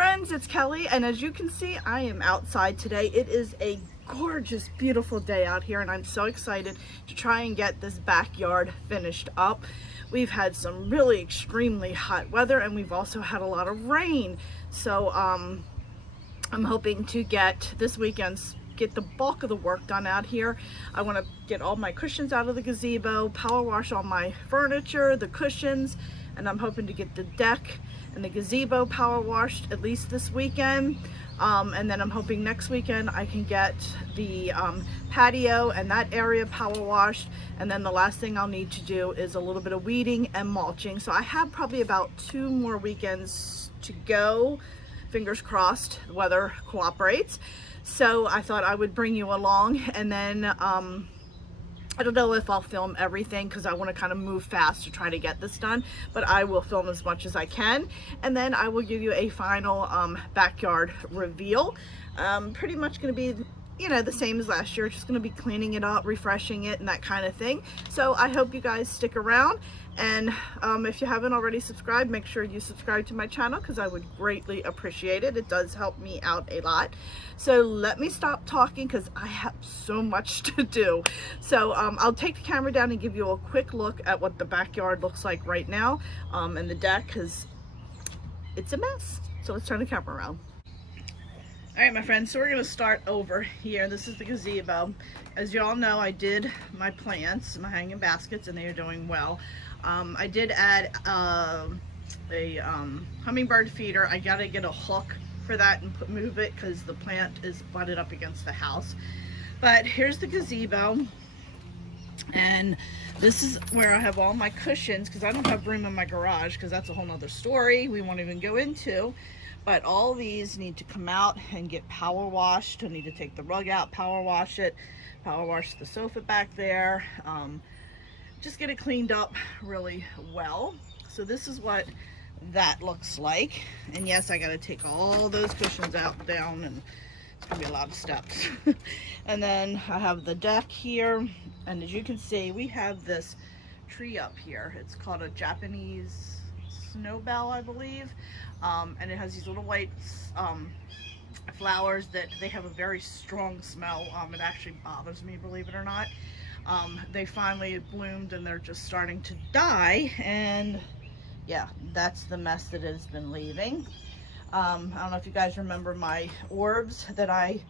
friends, it's Kelly, and as you can see, I am outside today. It is a gorgeous, beautiful day out here, and I'm so excited to try and get this backyard finished up. We've had some really extremely hot weather, and we've also had a lot of rain. So I'm hoping to get this weekend's get the bulk of the work done out here. I want to get all my cushions out of the gazebo, power wash all my furniture, the cushions, and I'm hoping to get the deck and the gazebo power washed at least this weekend. And then I'm hoping next weekend I can get the patio and that area power washed. And then the last thing I'll need to do is a little bit of weeding and mulching. So I have probably about 2 more weekends to go. Fingers crossed the weather cooperates. So I thought I would bring you along, and then I don't know if I'll film everything because I want to kind of move fast to try to get this done, but I will film as much as I can, and then I will give you a final backyard reveal. Pretty much going to be, you know, the same as last year, just going to be cleaning it up, refreshing it, and that kind of thing. So I hope you guys stick around, and if you haven't already subscribed, make sure you subscribe to my channel because I would greatly appreciate it. It does help me out a lot. So let me stop talking because I have so much to do. So I'll take the camera down and give you a quick look at what the backyard looks like right now, and the deck, because it's a mess. So let's turn the camera around. All right, my friends, so we're gonna start over here. This is the gazebo. As you all know, I did my plants, my hanging baskets, and they are doing well. I did add a hummingbird feeder. I gotta get a hook for that and move it because the plant is butted up against the house. But here's the gazebo, and this is where I have all my cushions because I don't have room in my garage because that's a whole nother story we won't even go into. But all these need to come out and get power washed. I need to take the rug out, power wash it, power wash the sofa back there, just get it cleaned up really well. So this is what that looks like. And yes, I got to take all those cushions out, down, and it's gonna be a lot of steps. And then I have the deck here, and as you can see, we have this tree up here. It's called a Japanese snowbell, I believe. And it has these little white flowers that they have a very strong smell. It actually bothers me, believe it or not. They finally bloomed and they're just starting to die, and yeah, that's the mess that it has been leaving. I don't know if you guys remember my orbs that I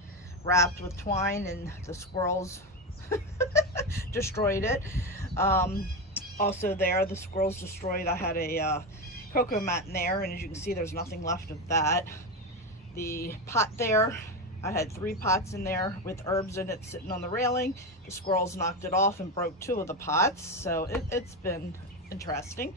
wrapped with twine and the squirrels destroyed it. Also there, the squirrels destroyed, I had a cocoa mat in there, and as you can see, there's nothing left of that. The pot there, I had 3 pots in there with herbs in it sitting on the railing. The squirrels knocked it off and broke 2 of the pots, so it's been interesting.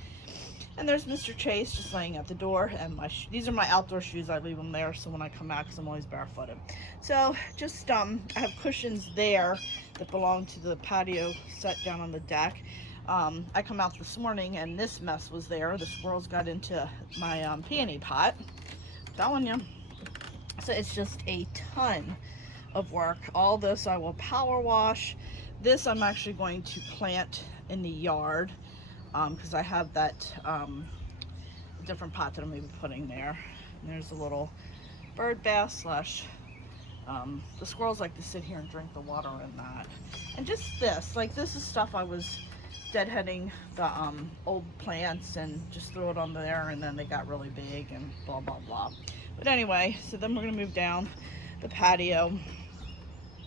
And there's Mr. Chase just laying at the door, and these are my outdoor shoes. I leave them there so when I come out, because I'm always barefooted. So just I have cushions there that belong to the patio set down on the deck. I come out this morning and this mess was there. The squirrels got into my peony pot. I'm telling you. So it's just a ton of work. All this I will power wash. This I'm actually going to plant in the yard because I have that different pot that I'm maybe putting there. And there's a little bird bath slash the squirrels like to sit here and drink the water in that. And just this, like this is stuff I was deadheading the old plants and just threw it on there, and then they got really big and blah blah blah. But anyway, so then we're gonna move down the patio.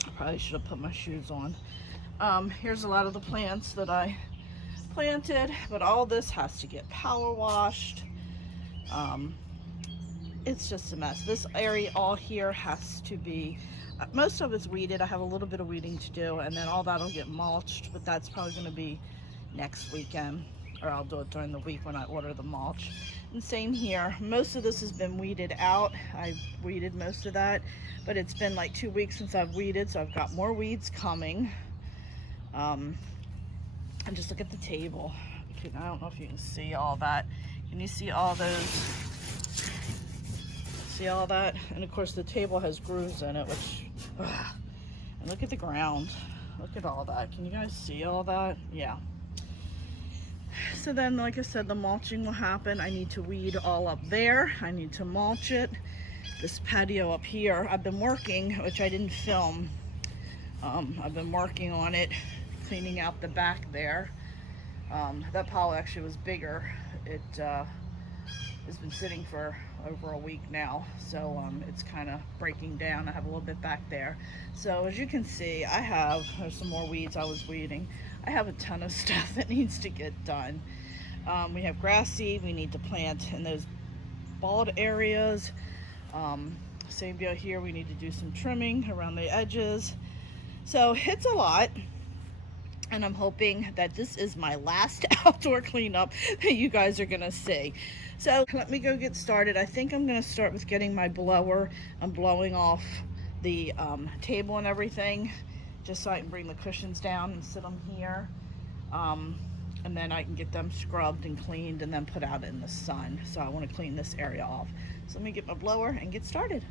I probably should have put my shoes on. Here's a lot of the plants that I planted, but all this has to get power washed. It's just a mess. This area all here has to be, most of it's weeded. I have a little bit of weeding to do, and then all that'll get mulched, but that's probably going to be next weekend, or I'll do it during the week when I order the mulch. And same here, most of this has been weeded out. I've weeded most of that, but it's been like 2 weeks since I've weeded, so I've got more weeds coming. And just look at the table. I don't know if you can see all that. Can you see all those? See all that? And of course the table has grooves in it, which, and look at the ground. Look at all that. Can you guys see all that? Yeah. So then, like I said, the mulching will happen. I need to weed all up there. I need to mulch it. this patio up here. I've been working, which I didn't film. I've been working on it, cleaning out the back there. That pile actually was bigger. It has been sitting for over a week now, so it's kind of breaking down. I have a little bit back there. So as you can see, there's some more weeds I was weeding. I have a ton of stuff that needs to get done. We have grass seed we need to plant in those bald areas. Same deal here, we need to do some trimming around the edges. So it's a lot. And I'm hoping that this is my last outdoor cleanup that you guys are gonna see. So let me go get started. I think I'm gonna start with getting my blower. I'm blowing off the table and everything, just so I can bring the cushions down and sit them here. And then I can get them scrubbed and cleaned and then put out in the sun. So I wanna clean this area off. So let me get my blower and get started.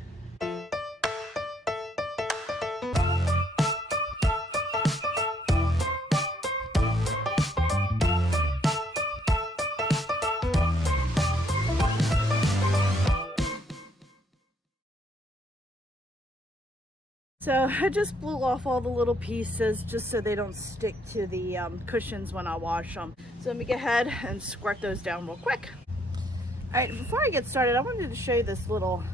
So I just blew off all the little pieces just so they don't stick to the cushions when I wash them. So let me go ahead and squirt those down real quick. All right, before I get started, I wanted to show you this little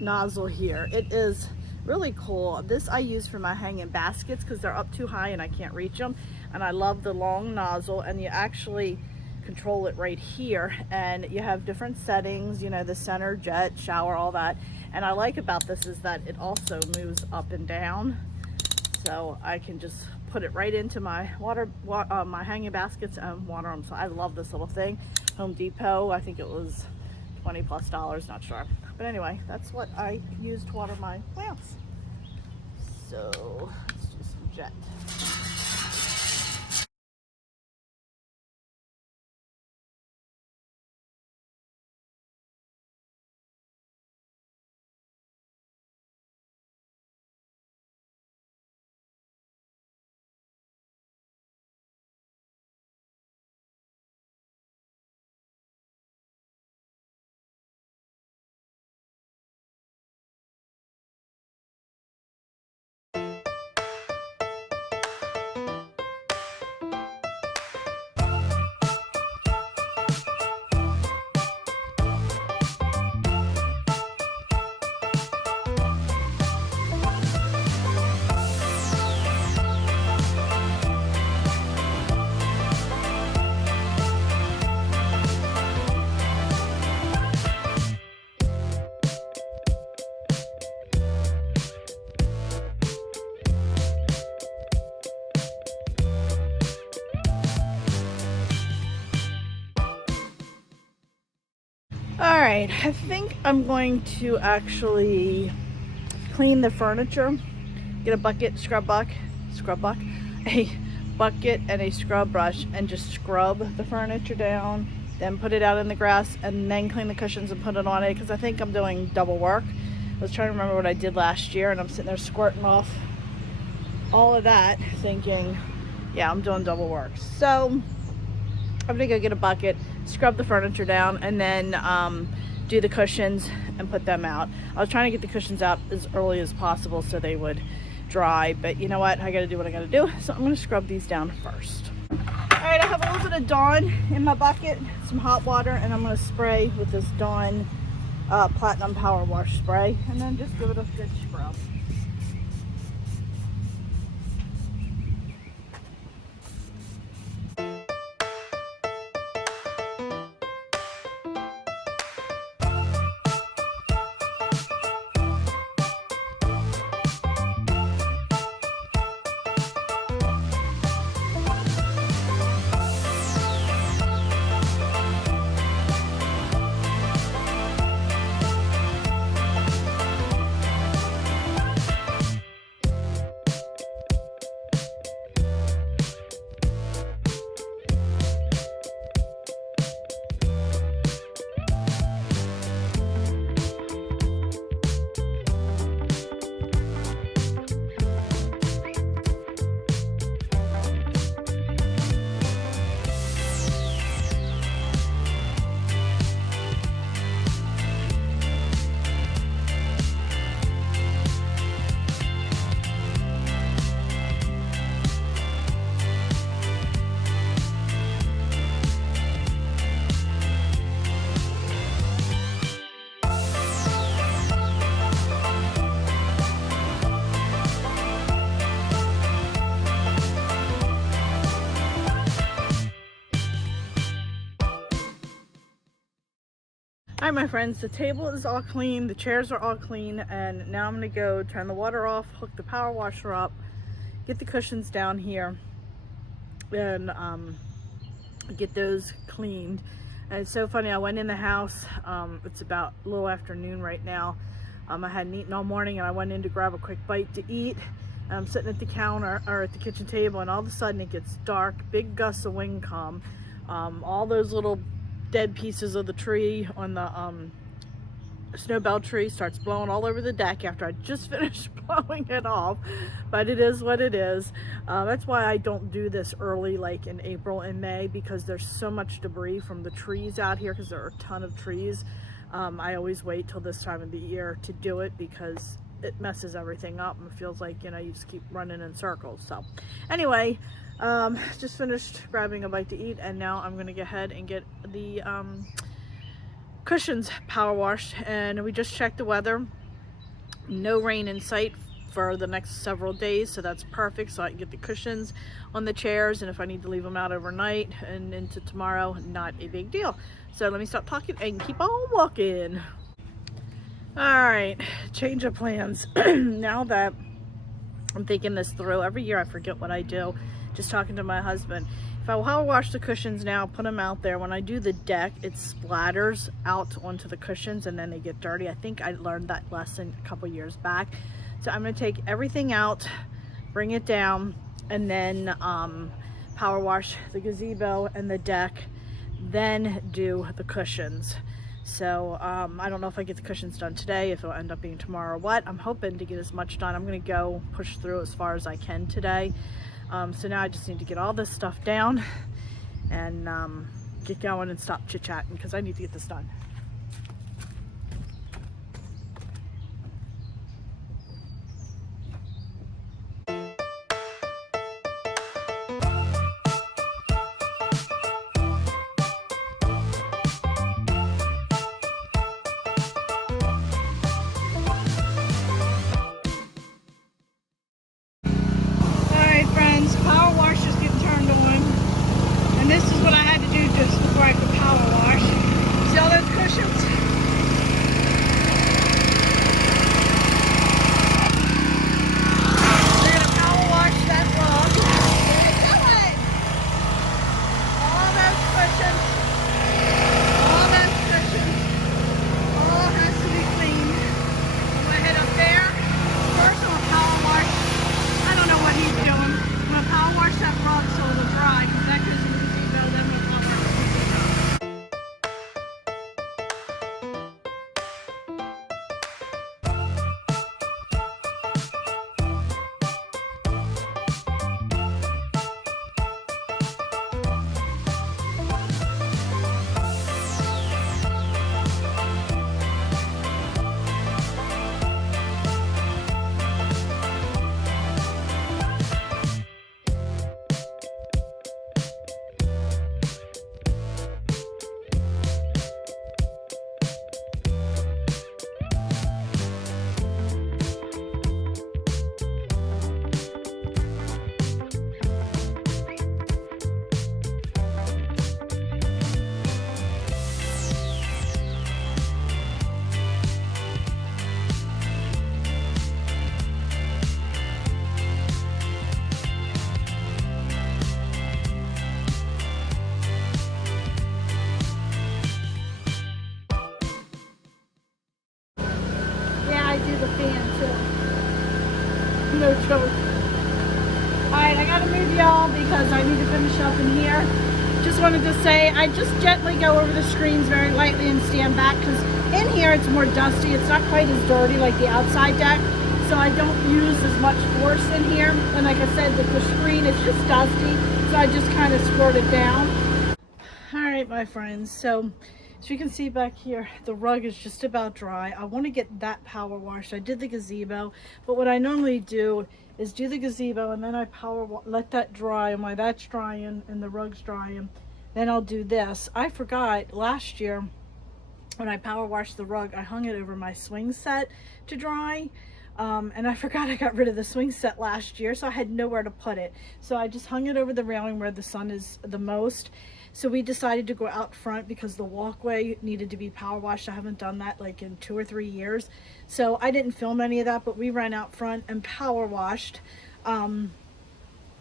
nozzle here. It is really cool. This I use for my hanging baskets because they're up too high and I can't reach them. And I love the long nozzle, and you actually control it right here, and you have different settings, you know, the center, jet, shower, all that. And I like about this is that it also moves up and down, so I can just put it right into my my hanging baskets and water them. So I love this little thing. Home Depot, I think it was $20+, not sure. But anyway, that's what I use to water my plants. So let's do some jet. All right, I think I'm going to actually clean the furniture. Get a bucket, a bucket and a scrub brush, and just scrub the furniture down, then put it out in the grass, and then clean the cushions and put it on it, because I think I'm doing double work. I was trying to remember what I did last year, and I'm sitting there squirting off all of that, thinking, yeah, I'm doing double work. So I'm gonna go get a bucket, scrub the furniture down, and then do the cushions and put them out. I was trying to get the cushions out as early as possible so they would dry, but you know what, I gotta do what I gotta do, so I'm gonna scrub these down first. All right, I have a little bit of Dawn in my bucket, some hot water, and I'm gonna spray with this Dawn Platinum Power Wash Spray, and then just give it a good scrub. Hi my friends, the table is all clean, the chairs are all clean, and now I'm gonna go turn the water off, hook the power washer up, get the cushions down here, and get those cleaned. And it's so funny, I went in the house, it's about a little afternoon right now. I hadn't eaten all morning and I went in to grab a quick bite to eat. And I'm sitting at the counter or at the kitchen table, and all of a sudden it gets dark, big gusts of wind come. All those little dead pieces of the tree on the snowbell tree starts blowing all over the deck after I just finished blowing it off, but it is what it is. That's why I don't do this early, like in April and May, because there's so much debris from the trees out here, because there are a ton of trees. I always wait till this time of the year to do it because it messes everything up and feels like, you know, you just keep running in circles. So anyway, just finished grabbing a bite to eat, and now I'm gonna go ahead and get the cushions power washed. And we just checked the weather, no rain in sight for the next several days, so that's perfect. So I can get the cushions on the chairs, and if I need to leave them out overnight and into tomorrow, not a big deal. So let me stop talking and keep on walking. All right, change of plans. Now that I'm thinking this through, every year I forget what I do. Just talking to my husband, if I power wash the cushions now, put them out there, when I do the deck, it splatters out onto the cushions and then they get dirty. I think I learned that lesson a couple years back. So I'm gonna take everything out, bring it down, and then power wash the gazebo and the deck, then do the cushions. So I don't know if I get the cushions done today, if it'll end up being tomorrow or what. I'm hoping to get as much done. I'm gonna go push through as far as I can today. So now I just need to get all this stuff down and get going and stop chit-chatting, because I need to get this done. Power wash just getting turned on, and this is what I had to do just before I could power wash. See all those cushions? We're gonna power wash that rug. All those cushions, all has to be clean. I'm gonna head up there. First I'm gonna power wash. I don't know what he's doing. I'll wash that rug so it'll dry, because that goes in the gazebo, then we'll power wash. I do the fan too. No joke. Alright, I gotta move y'all because I need to finish up in here. Just wanted to say, I just gently go over the screens very lightly and stand back, because in here it's more dusty. It's not quite as dirty like the outside deck, so I don't use as much force in here. And like I said, with the screen, it's just dusty, so I just kind of squirt it down. Alright, my friends, so as you can see back here, the rug is just about dry. I want to get that power washed. I did the gazebo, but what I normally do is do the gazebo and then I let that dry, and while that's drying and the rug's drying, then I'll do this. I forgot last year when I power washed the rug, I hung it over my swing set to dry. And I forgot I got rid of the swing set last year, so I had nowhere to put it. So I just hung it over the railing where the sun is the most. So we decided to go out front because the walkway needed to be power washed. I haven't done that like in 2 or 3 years. So I didn't film any of that, but we ran out front and power washed. And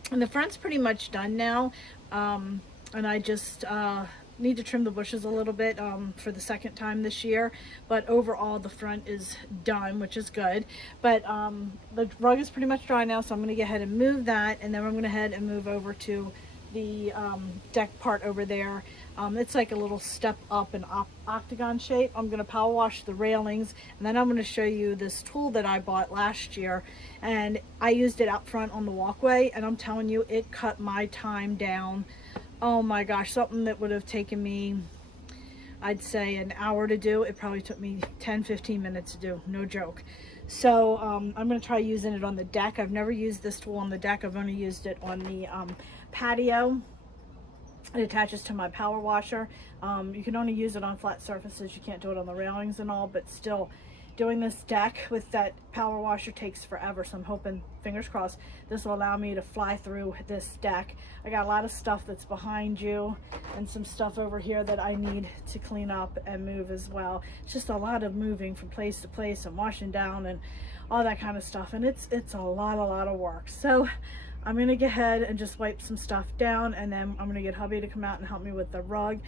the front's pretty much done now. And I just need to trim the bushes a little bit for the second time this year, but overall the front is done, which is good. But the rug is pretty much dry now, so I'm going to go ahead and move that, and then I'm going to head and move over to the deck part over there. It's like a little step up in octagon shape. I'm going to power wash the railings, and then I'm going to show you this tool that I bought last year, and I used it out front on the walkway, and I'm telling you, it cut my time down. Oh my gosh, something that would have taken me, I'd say, an hour to do, it probably took me 10-15 minutes to do, no joke. So I'm going to try using it on the deck. I've never used this tool on the deck. I've only used it on the patio. It attaches to my power washer. You can only use it on flat surfaces. You can't do it on the railings and all, but still, doing this deck with that power washer takes forever. So I'm hoping, fingers crossed, this will allow me to fly through this deck. I got a lot of stuff that's behind you and some stuff over here that I need to clean up and move as well. It's just a lot of moving from place to place and washing down and all that kind of stuff. And it's a lot of work. So I'm gonna go ahead and just wipe some stuff down, and then I'm gonna get hubby to come out and help me with the rug.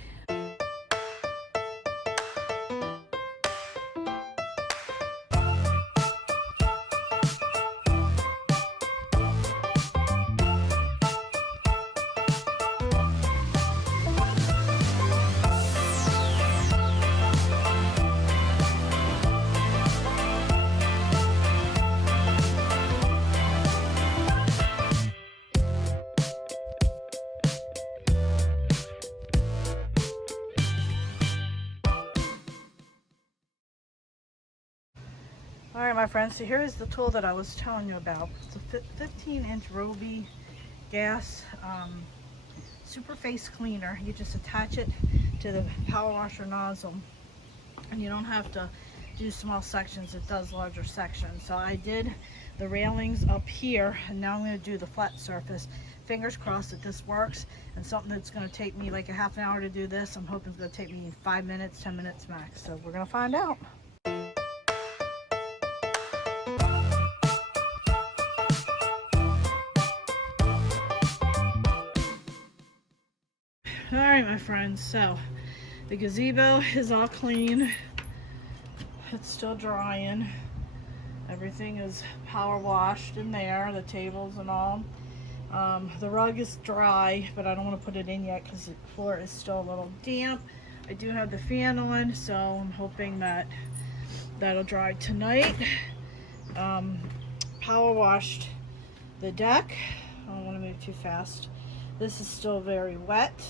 All right, my friends, so here's the tool that I was telling you about. It's a 15-inch Roby gas super face cleaner. You just attach it to the power washer nozzle, and you don't have to do small sections. It does larger sections. So I did the railings up here, and now I'm going to do the flat surface. Fingers crossed that this works, and something that's going to take me like a half an hour to do this, I'm hoping it's going to take me 5 minutes, 10 minutes max. So we're going to find out. All right, my friends, so the gazebo is all clean. It's still drying. Everything is power washed in there, the tables and all. The rug is dry, but I don't want to put it in yet because the floor is still a little damp. I do have the fan on, so I'm hoping that that'll dry tonight. Power washed the deck. I don't want to move too fast. This is still very wet.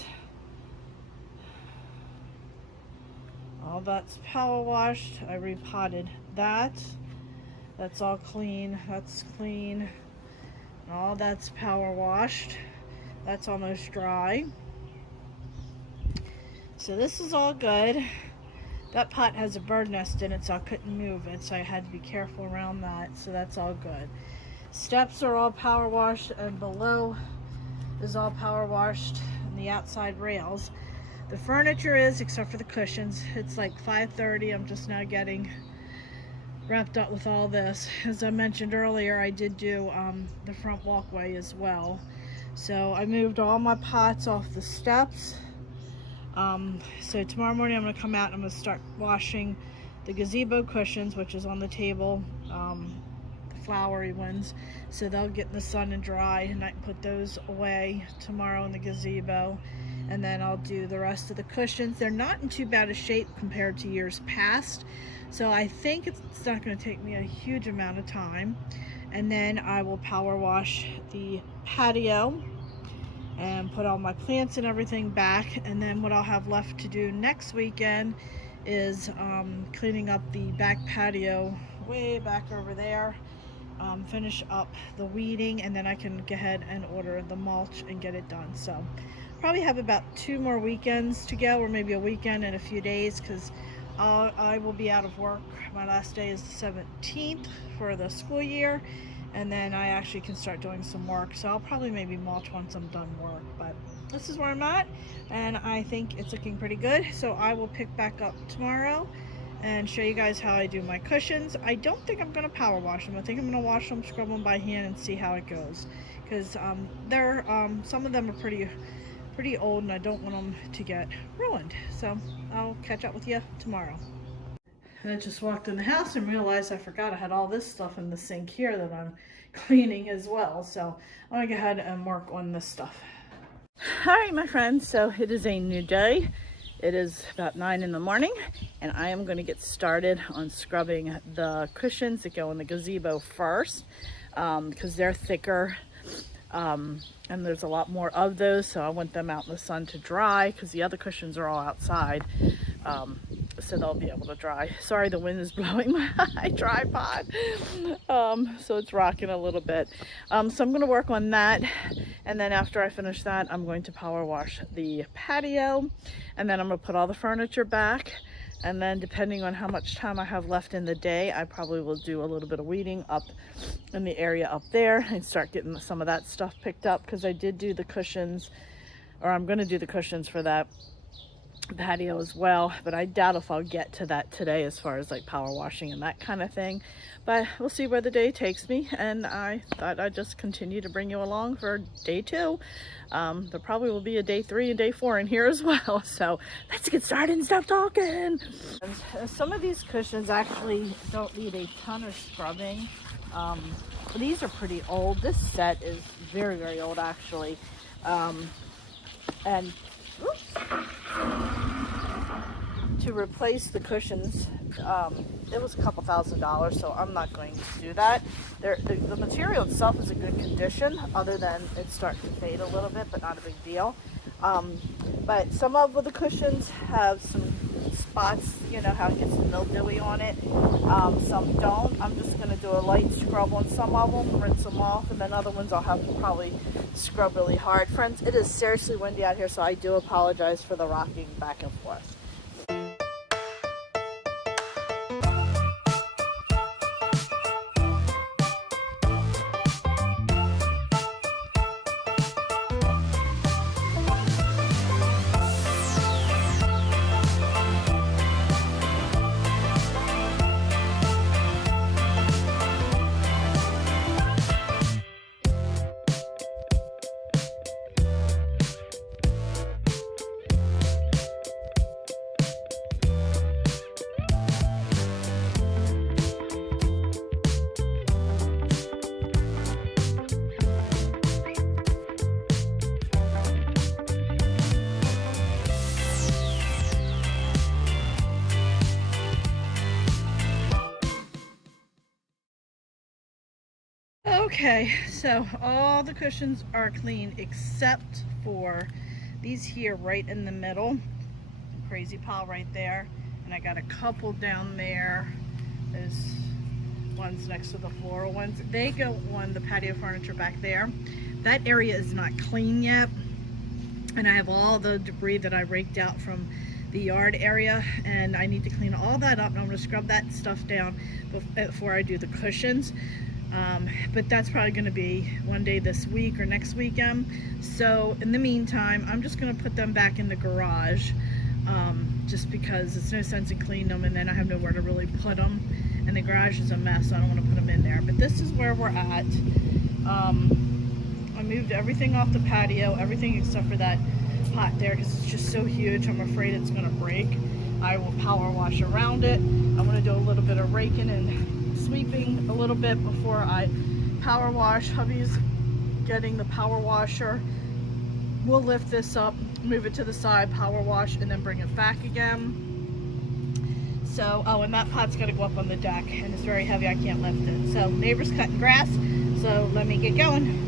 All that's power washed. I repotted that. That's all clean. That's clean. All that's power washed. That's almost dry. So this is all good. That pot has a bird nest in it, so I couldn't move it, so I had to be careful around that. So that's all good. Steps are all power washed, and below is all power washed, and the outside rails. The furniture is, except for the cushions. It's like 5:30. I'm just now getting wrapped up with all this. As I mentioned earlier, I did do the front walkway as well. So I moved all my pots off the steps. So tomorrow morning I'm going to come out and I'm going to start washing the gazebo cushions, which is on the table, the flowery ones. So they'll get in the sun and dry, and I can put those away tomorrow in the gazebo. And then I'll do the rest of the cushions. They're not in too bad a shape compared to years past, so I think it's not going to take me a huge amount of time. And then I will power wash the patio and put all my plants and everything back. And then what I'll have left to do next weekend is cleaning up the back patio way back over there, finish up the weeding, and then I can go ahead and order the mulch and get it done. So probably have about 2 more weekends to go, or maybe a weekend and a few days, because I will be out of work. My last day is the 17th for the school year, and then I actually can start doing some work. So I'll probably maybe mulch once I'm done work, but this is where I'm at, and I think it's looking pretty good. So I will pick back up tomorrow and show you guys how I do my cushions. I don't think I'm gonna power wash them. I think I'm gonna wash them, scrub them by hand, and see how it goes. Because they're some of them are pretty old, and I don't want them to get ruined. So I'll catch up with you tomorrow. And I just walked in the house and realized I forgot I had all this stuff in the sink here that I'm cleaning as well. So I'm gonna go ahead and work on this stuff. All right, my friends, so it is a new day. It is about 9 in the morning, and I am going to get started on scrubbing the cushions that go in the gazebo first, because they're thicker, and there's a lot more of those, so I want them out in the sun to dry, because the other cushions are all outside, so they'll be able to dry. Sorry, the wind is blowing my tripod, so it's rocking a little bit. So I'm going to work on that, and then after I finish that, I'm going to power wash the patio, and then I'm going to put all the furniture back, and then depending on how much time I have left in the day, I probably will do a little bit of weeding up in the area up there and start getting some of that stuff picked up, because I did do the cushions, or I'm going to do the cushions for that patio as well, but I doubt if I'll get to that today as far as like power washing and that kind of thing, but we'll see where the day takes me. And I thought I'd just continue to bring you along for day 2. There probably will be a day 3 and day 4 in here as well, so let's get started and stop talking. And some of these cushions actually don't need a ton of scrubbing. These are pretty old. This set is very old actually, and oops, to replace the cushions, it was a couple $1,000s, so I'm not going to do that. The material itself is in good condition, other than it's starting to fade a little bit, but not a big deal. But some of the cushions have some spots, you know how it gets mildewy on it. Some don't. I'm just going to do a light scrub on some of them, rinse them off, and then other ones I'll have to probably scrub really hard. Friends, it is seriously windy out here, so I do apologize for the rocking back and forth. Okay, so all the cushions are clean except for these here right in the middle. Crazy pile right there, and I got a couple down there. There's ones next to the floral ones. They go on the patio furniture back there. That area is not clean yet, and I have all the debris that I raked out from the yard area, and I need to clean all that up, and I'm going to scrub that stuff down before I do the cushions. But that's probably going to be one day this week or next weekend. So in the meantime, I'm just going to put them back in the garage, just because it's no sense in cleaning them and then I have nowhere to really put them, and the garage is a mess, so I don't want to put them in there. But this is where we're at. I moved everything off the patio, everything except for that pot there, because it's just so huge. I'm afraid it's going to break. I will power wash around it. I'm going to do a little bit of raking and sweeping a little bit before I power wash. Hubby's getting the power washer. We'll lift this up, move it to the side, power wash, and then bring it back again. So, oh, and that pot's got to go up on the deck, and it's very heavy, I can't lift it. So, neighbor's cutting grass, so let me get going.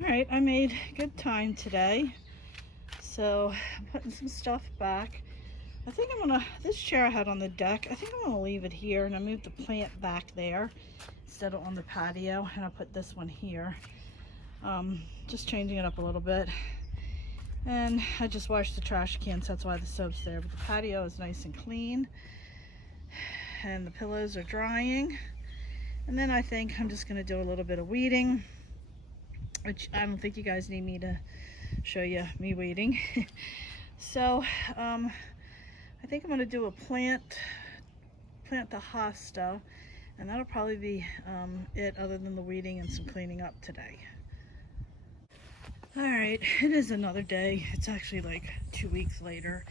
Alright, I made good time today, so I'm putting some stuff back. I think I'm gonna, this chair I had on the deck, I think I'm gonna leave it here and I moved the plant back there instead of on the patio, and I put this one here. Just changing it up a little bit. And I just washed the trash can, so that's why the soap's there. But the patio is nice and clean. And the pillows are drying. And then I think I'm just gonna do a little bit of weeding, which I don't think you guys need me to show you me weeding. So I think I'm gonna do a plant the hosta, and that'll probably be it, other than the weeding and some cleaning up today. All right, it is another day. It's actually like 2 weeks later,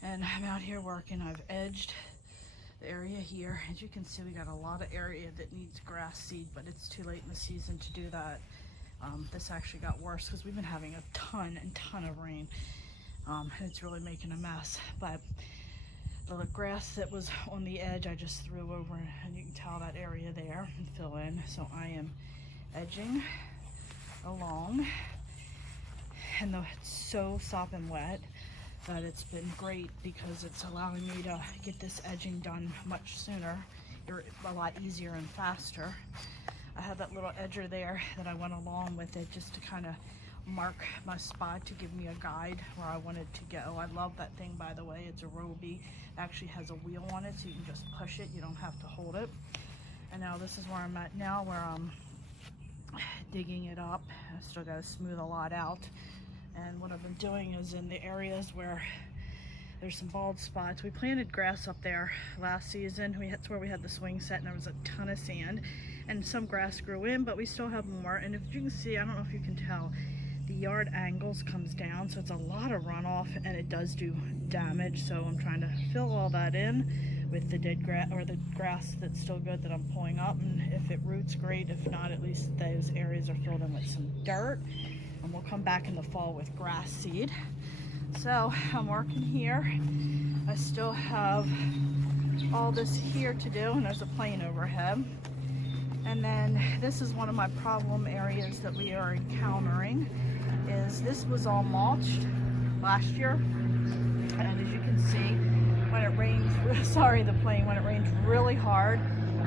and I'm out here working. I've edged the area here. As you can see, we got a lot of area that needs grass seed, but it's too late in the season to do that. This actually got worse because we've been having a ton of rain, and it's really making a mess. But the grass that was on the edge, I just threw over, and you can tell that area there and fill in. So I am edging along, and though it's so sopping wet, that it's been great because it's allowing me to get this edging done much sooner, or a lot easier and faster. I had that little edger there that I went along with it just to kind of mark my spot, to give me a guide where I wanted to go. I love that thing, by the way. It's a Roby. It actually has a wheel on it, so you can just push it. You don't have to hold it. And now this is where I'm at now, where I'm digging it up. I still got to smooth a lot out. And what I've been doing is in the areas where there's some bald spots. We planted grass up there last season. That's where we had the swing set, and there was a ton of sand. And some grass grew in, but we still have more. And if you can see, I don't know if you can tell, the yard angles comes down, so it's a lot of runoff, and it does do damage. So I'm trying to fill all that in with the dead grass, or the grass that's still good that I'm pulling up. And if it roots, great. If not, at least those areas are filled in with some dirt. And we'll come back in the fall with grass seed. So I'm working here. I still have all this here to do, and there's a plane overhead. And then this is one of my problem areas that we are encountering. Is this was all mulched last year, and as you can see, when it rains, sorry, the plane, when it rains really hard,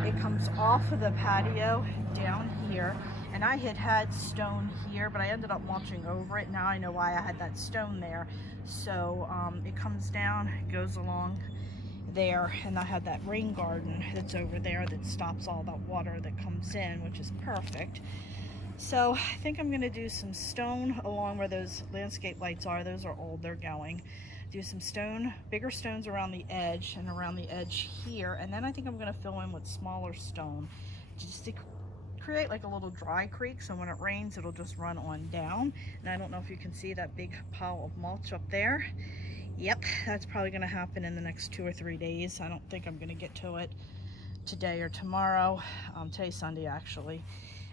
it comes off of the patio down here. And I had stone here, but I ended up mulching over it. Now I know why I had that stone there. So it comes down, it goes along there, and I had that rain garden that's over there that stops all that water that comes in, which is perfect. So I think I'm gonna do some stone along where those landscape lights are. Those are old, they're going. Do some stone, bigger stones around the edge and around the edge here. And then I think I'm gonna fill in with smaller stone just to create like a little dry creek, so when it rains it'll just run on down. And I don't know if you can see that big pile of mulch up there. Yep, that's probably going to happen in the next 2 or 3 days. I don't think I'm going to get to it today or tomorrow. Today's Sunday actually.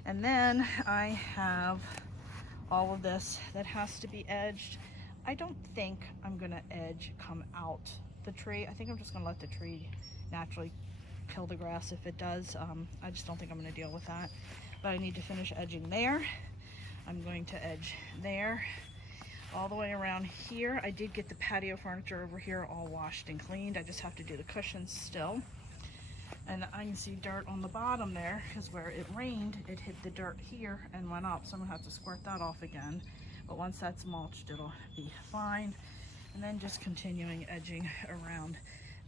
And then I have all of this that has to be edged. I don't think I'm going to edge come out the tree. I think I'm just going to let the tree naturally kill the grass if it does. I just don't think I'm going to deal with that. But I need to finish edging there. I'm going to edge there. All the way around here. I did get the patio furniture over here all washed and cleaned. I just have to do the cushions still. And I can see dirt on the bottom there, because where it rained, it hit the dirt here and went up. So I'm gonna have to squirt that off again. But once that's mulched, it'll be fine. And then just continuing edging around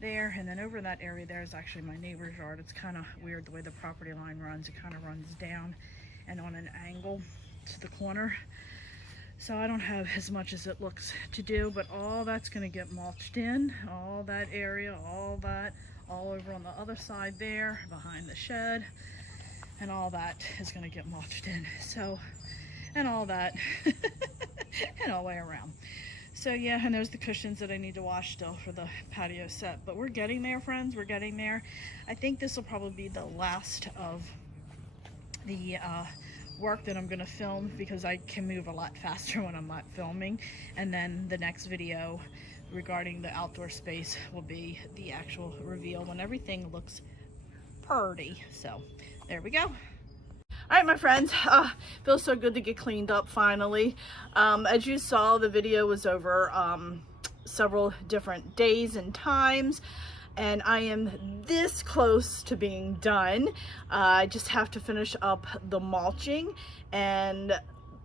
there. And then over that area there is actually my neighbor's yard. It's kind of weird the way the property line runs. It kind of runs down and on an angle to the corner. So I don't have as much as it looks to do, but all that's going to get mulched in, all that area, all that, all over on the other side there, behind the shed, and all that is going to get mulched in. So, and all that, and all the way around. So yeah, and there's the cushions that I need to wash still for the patio set. But we're getting there, friends, we're getting there. I think this will probably be the last of the work that I'm going to film, because I can move a lot faster when I'm not filming. And then the next video regarding the outdoor space will be the actual reveal when everything looks pretty. So there we go. All right, my friends, feels so good to get cleaned up finally. As you saw, the video was over several different days and times, and I am this close to being done. I just have to finish up the mulching and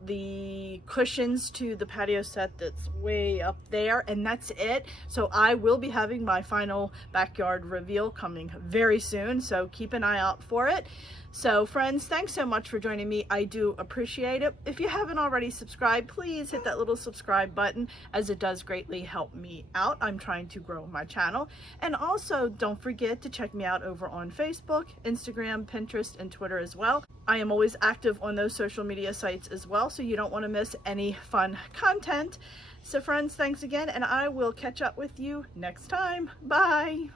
the cushions to the patio set that's way up there, and that's it. So I will be having my final backyard reveal coming very soon, so keep an eye out for it. So friends, thanks so much for joining me. I do appreciate it. If you haven't already subscribed, please hit that little subscribe button, as it does greatly help me out. I'm trying to grow my channel. And also don't forget to check me out over on Facebook, Instagram, Pinterest, and Twitter as well. I am always active on those social media sites as well, so you don't want to miss any fun content. So friends, thanks again, and I will catch up with you next time. Bye.